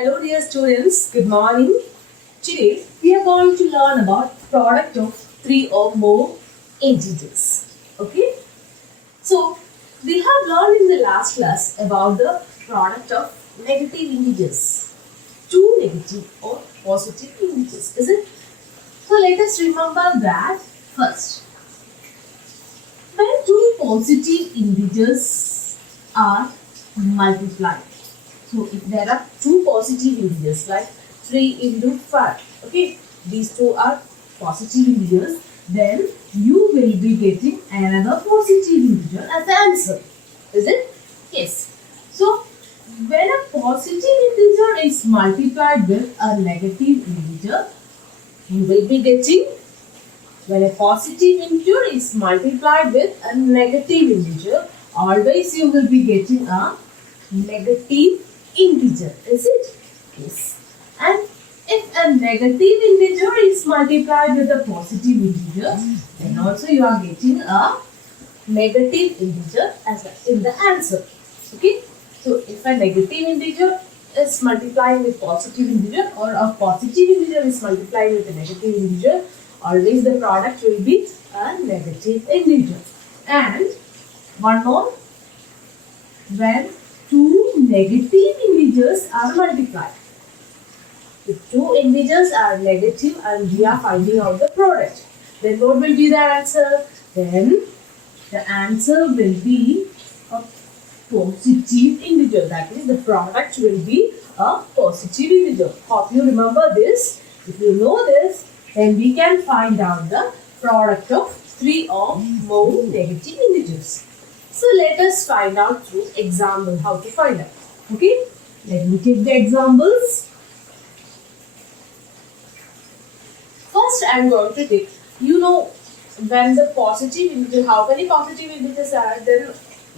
Hello dear students, good morning. Today we are going to learn about product of three or more integers. Okay? So we have learned in the last class about the product of negative integers. Two negative or positive integers, is it? So let us remember that first. When two positive integers are multiplied. So if there are two positive integers like 3 into 5, okay, these two are positive integers, then you will be getting another positive integer as the answer. Is it? Yes. So when a positive integer is multiplied with a negative integer, you will be getting, when a positive integer is multiplied with a negative integer, always you will be getting a negative integer, is it? Yes. And if a negative integer is multiplied with a positive integer, then also you are getting a negative integer as in the answer. Okay. So if a negative integer is multiplied with positive integer or a positive integer is multiplied with a negative integer, always the product will be a negative integer. And one more, when two negative integers are multiplied. If two integers are negative and we are finding out the product, then what will be the answer? Then the answer will be a positive integer. That is, the product will be a positive integer. Hope you remember this. If you know this, then we can find out the product of three or more negative integers. So let us find out through example how to find out. Okay, let me take the examples. First I am going to take, when the positive integer, how many positive integers are there,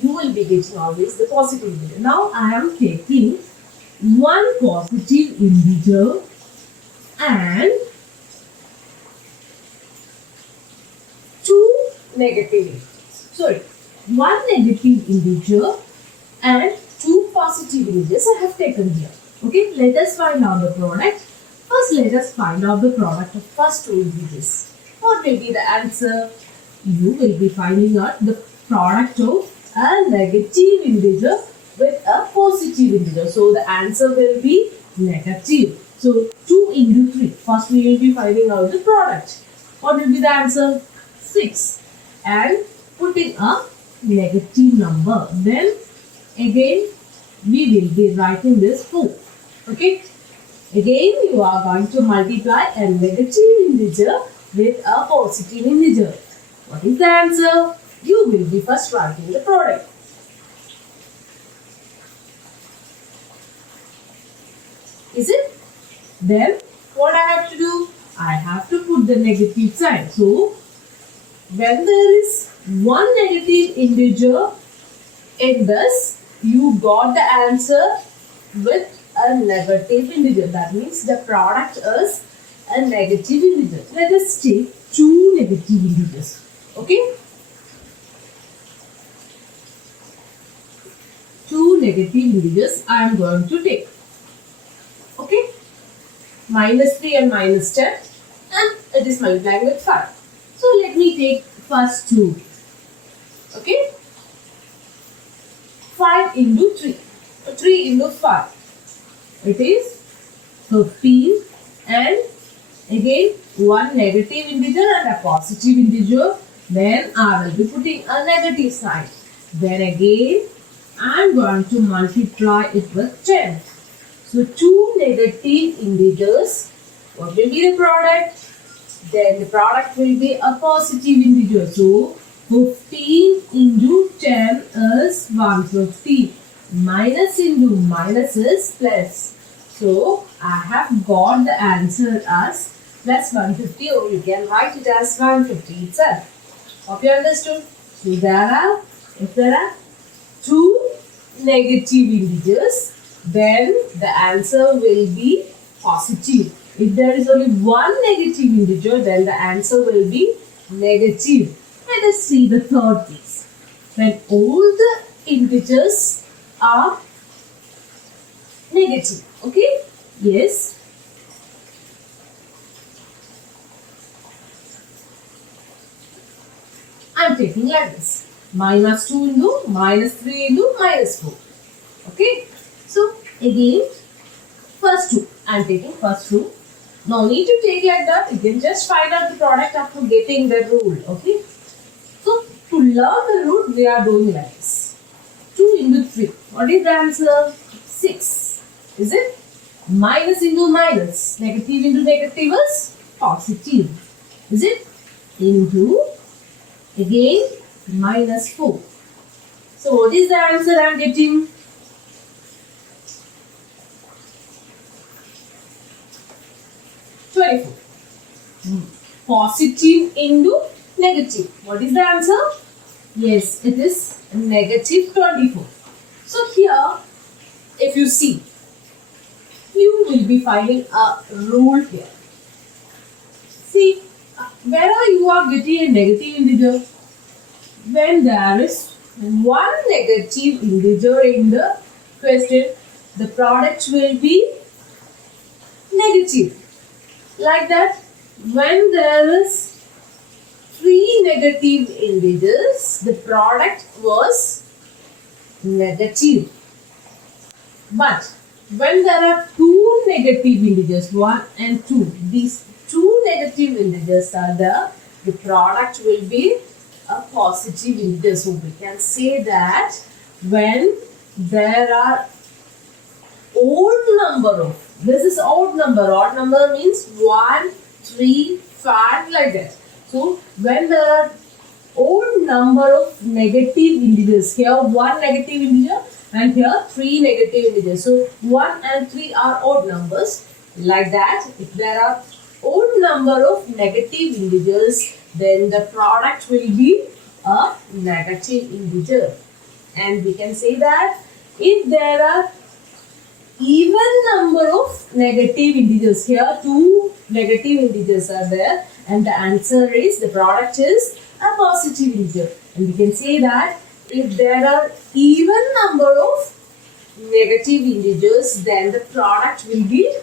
you will be getting always the positive integer. Now I am taking one positive integer and two negative integers. Sorry. One negative integer and two positive integers I have taken here. Okay, let us find out the product. First, let us find out the product of first two integers. What will be the answer? You will be finding out the product of a negative integer with a positive integer. So, the answer will be negative. So, 2 into 3. First, we will be finding out the product. What will be the answer? 6. And putting a negative number, then again we will be writing this 4. Okay, again you are going to multiply a negative integer with a positive integer. What is the answer? You will be first writing the product. Is it? Then what I have to do? I have to put the negative sign. So when there is one negative integer in this, you got the answer with a negative integer. That means the product is a negative integer. Let us take two negative integers. Okay? Two negative integers I am going to take. Okay? Minus 3 and minus 10, and it is multiplying with 5. So let me take first two. Okay? 5 into 3. 3 into 5. It is 15, and again one negative integer and a positive integer. Then I will be putting a negative sign. Then again I am going to multiply it with 10. So 2 negative integers. What will be the product? Then the product will be a positive integer. So 15 into 10 is 150. Minus into minus is plus. So I have got the answer as plus 150, or you can write it as 150 itself. Hope you understood. So if there are two negative integers, then the answer will be positive. If there is only one negative integer, then the answer will be negative. Let us see the third case. When all the integers are negative. Okay. Yes. I am taking like this. Minus 2 into minus 3 into minus 4. Okay. So again, first 2. I am taking first rule. No need to take like that. You can just find out the product after getting the rule. Okay. So to learn the rule, we are doing like this. 2 into 3. What is the answer? 6. Is it? Minus into minus. Negative into negative is positive. Is it? Into again minus 4. So what is the answer I am getting? 24. Positive into negative. What is the answer? Yes, it is negative 24. So here, if you see, you will be finding a rule here. See, wherever you are getting a negative integer, when there is one negative integer in the question, the product will be negative. Like that, when there is 3 negative integers, the product was negative. But when there are 2 negative integers, 1 and 2, these 2 negative integers are there, the product will be a positive integer. So we can say that when there are odd number of, this is odd number means 1, 3, 5 like that. So when there are odd number of negative integers, here 1 negative integer and here 3 negative integers. So 1 and 3 are odd numbers. Like that, if there are odd number of negative integers, then the product will be a negative integer. And we can say that if there are even number of negative integers, here 2 negative integers are there, and the answer is, the product is a positive integer. And we can say that if there are even number of negative integers, then the product will be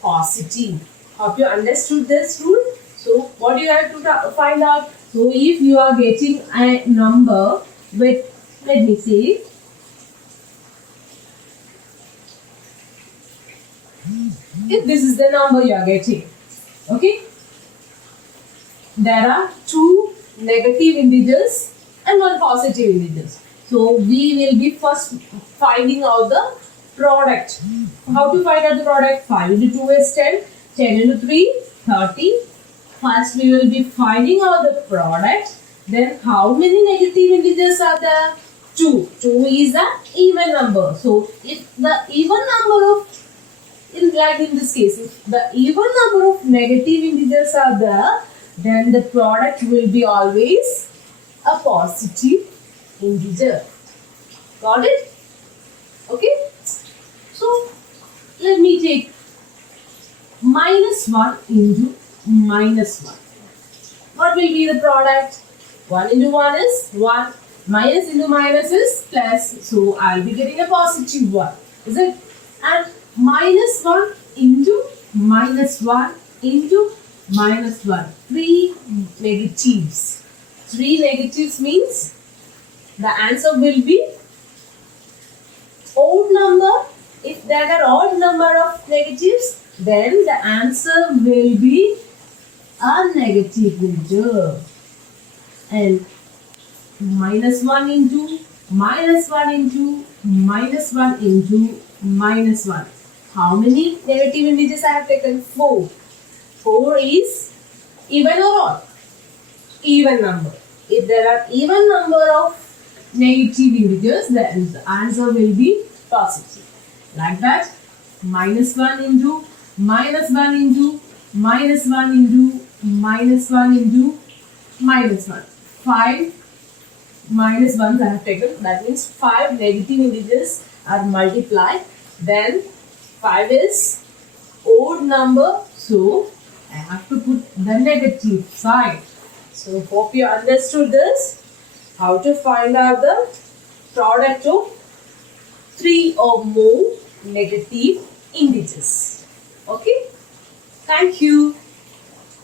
positive. Hope you understood this rule. So what you have to find out? So if you are getting a number with, let me see, if this is the number you are getting, okay, there are 2 negative integers and 1 positive integers. So we will be first finding out the product. How to find out the product? 5 into 2 is 10, 10 into 3, 30. First we will be finding out the product. Then how many negative integers are there? 2. 2 is an even number. So if the even number of, like in this case, if the even number of negative integers are there, then the product will be always a positive integer. Got it? Okay. So let me take minus 1 into minus 1. What will be the product? 1 into 1 is 1. Minus into minus is plus. So I will be getting a positive 1. Is it? And minus 1 into minus 1 into minus 1. 3 negatives. 3 negatives means the answer will be odd number. If there are odd number of negatives, then the answer will be a negative integer. And minus 1 into minus 1 into minus 1 into minus 1. How many negative integers I have taken? 4. 4 is even or odd? Even number. If there are even number of negative integers, then the answer will be positive. Like that, minus 1 into minus 1 into minus 1 into minus 1 into minus 1. 5 minus 1s I have taken. That means 5 negative integers are multiplied. Then 5 is odd number. So I have to put the negative side. So hope you understood this. How to find out the product of 3 or more negative integers. Okay? Thank you.